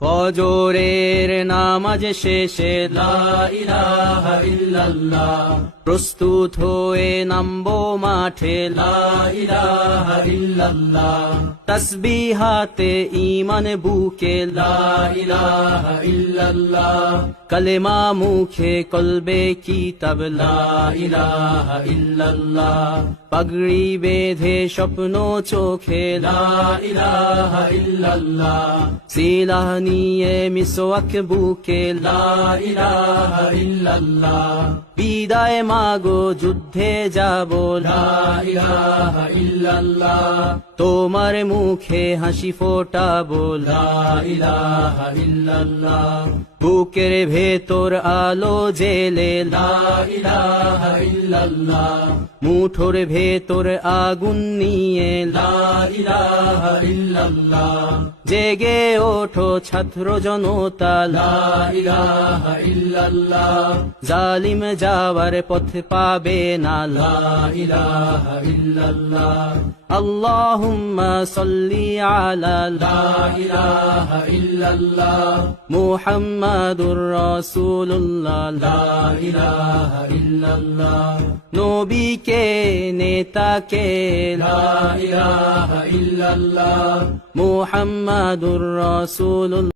ফজরের নামাজ শেষে লা ইলাহা ইল্লাল্লাহ, প্রস্তুত হয়ে নামবো মাঠে লা ইলাহা ইল্লাল্লাহ, তাসবিহাতে ঈমান বুকে লা ইলাহা ইল্লাল্লাহ, কালেমা মুখে কলবে কিতাব লা ইলাহা ইল্লাল্লাহ, পাগড়ি বেঁধে স্বপ্ন চোখে লা ইলাহা ইল্লাল্লাহ, সিলাহ নিয়ে মিসওয়াক বুকে লা ইলাহা ইল্লাল্লাহ, বিদায় মাগো যুদ্ধে যাব লা ইলাহা ইল্লাল্লাহ, তোমার মুখে হাসি ফোটাবো লা ইলাহা ইল্লাল্লাহ, বুকের ভেতর আলো জেলে লা ইলাহা ইল্লাল্লাহ, মুঠোর ভেতর আগুন নিয়ে লা ইলাহা ইল্লাল্লাহ, জেগে ওঠো ছাত্র জনতা লা ইলাহা ইল্লাল্লাহ, জালিম যাওয়ার পথ পাবে না লা ইলাহা ইল্লাল্লাহ, আল্লাহুম্মা সাল্লি আলা লা ইলাহা ইল্লাল্লাহ, মুহাম্মাদুর রাসূলুল্লাহ লা ইলাহা ইল্লাল্লাহ, নবীকে নেতাকে লা ইলাহা ইল্লাল্লাহ, মুহাম্মাদুর রাসূলুল্লাহ।